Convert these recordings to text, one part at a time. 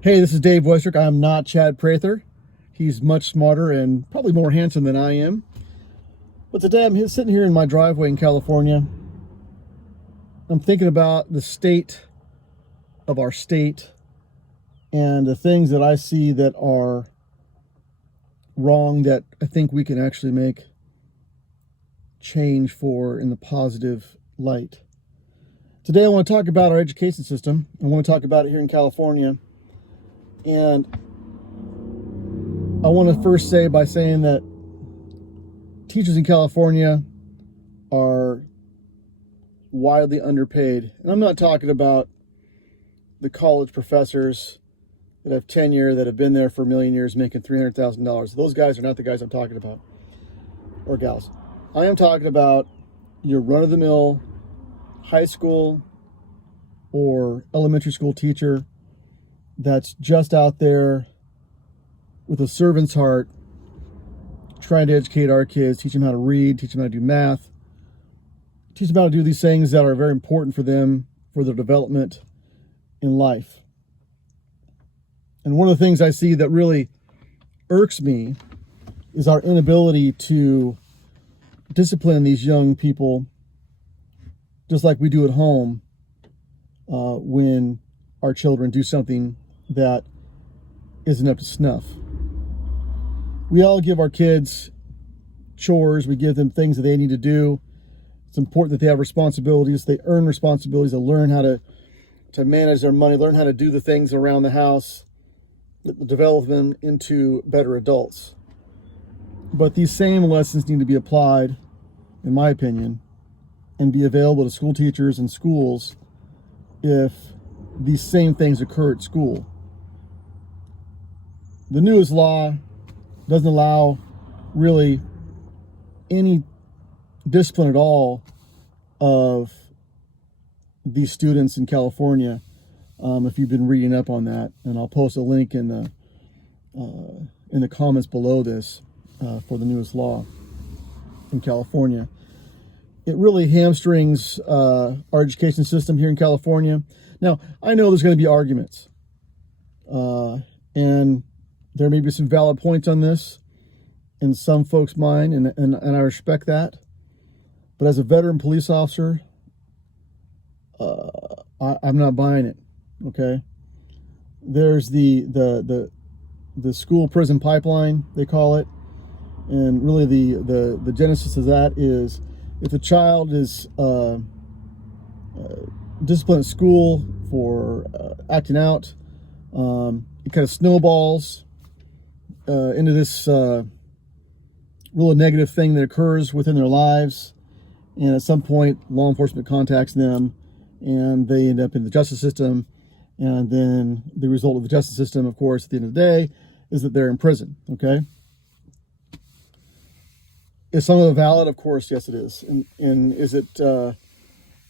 Hey, this is Dave Westrick. I'm not Chad Prather. He's much smarter and probably more handsome than I am. But today I'm sitting here in my driveway in California. I'm thinking about the state of our state and the things that I see that are wrong that I think we can actually make change for in the positive light. Today I want to talk about our education system. I want to talk about it here in California. And I want to first say by saying that teachers in California are widely underpaid. And I'm not talking about the college professors that have tenure, that have been there for a million years making $300,000. Those guys are not the guys I'm talking about, or gals. I am talking about your run-of-the-mill high school or elementary school teacher that's just out there with a servant's heart, trying to educate our kids, teach them how to read, teach them how to do math, teach them how to do these things that are very important for them, for their development in life. And one of the things I see that really irks me is our inability to discipline these young people just like we do at home when our children do something that isn't up to snuff. We all give our kids chores. We give them things that they need to do. It's important that they have responsibilities. They earn responsibilities. They learn how to manage their money, learn how to do the things around the house, develop them into better adults. But these same lessons need to be applied, in my opinion, and be available to school teachers and schools if these same things occur at school. The newest law doesn't allow really any discipline at all of these students in California. If you've been reading up on that, and I'll post a link in the comments below this for the newest law in California. It really hamstrings our education system here in California. Now, I know there's going to be arguments, and there may be some valid points on this in some folks' mind, and I respect that. But as a veteran police officer, I'm not buying it. Okay, there's the school prison pipeline, they call it, and really the genesis of that is if a child is disciplined at school for acting out, it kind of snowballs into this really negative thing that occurs within their lives, and at some point law enforcement contacts them and they end up in the justice system, and then the result of the justice system, of course, at the end of the day is that they're in prison. Okay, is some of it valid? Of course, yes it is. And is it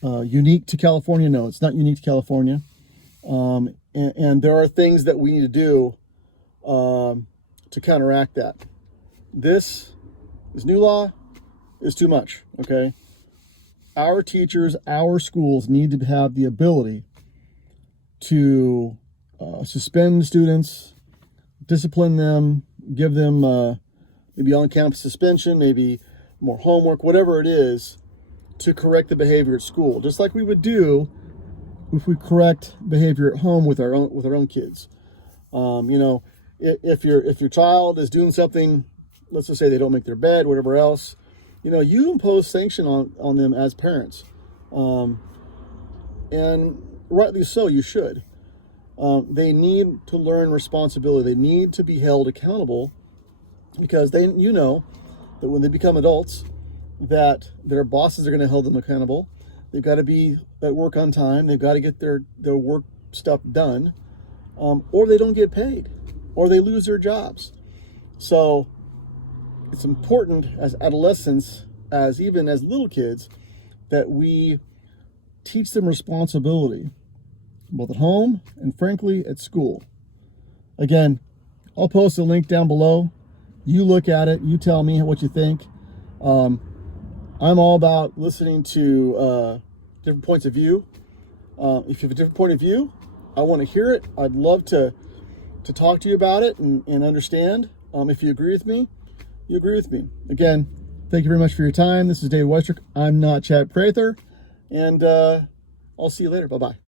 unique to California? No, it's not unique to California. And there are things that we need to do to counteract that. This new law is too much, okay? Our teachers, our schools need to have the ability to suspend students, discipline them, give them maybe on-campus suspension, maybe more homework, whatever it is, to correct the behavior at school, just like we would do if we correct behavior at home with our own kids. If your child is doing something, let's just say they don't make their bed, whatever else, you impose sanction on them as parents, and rightly so, you should. They need to learn responsibility. They need to be held accountable, because that when they become adults, that their bosses are going to hold them accountable. They've got to be at work on time. They've got to get their work stuff done, or they don't get paid, or they lose their jobs. So it's important as adolescents, even as little kids, that we teach them responsibility, both at home and frankly at school. Again, I'll post a link down below. You look at it, you tell me what you think. I'm all about listening to different points of view. If you have a different point of view, I want to hear it. I'd love to to talk to you about it and understand. If you agree with me, you agree with me. Again, thank you very much for your time. This is Dave Westrick. I'm not Chad Prather, and I'll see you later. Bye-bye.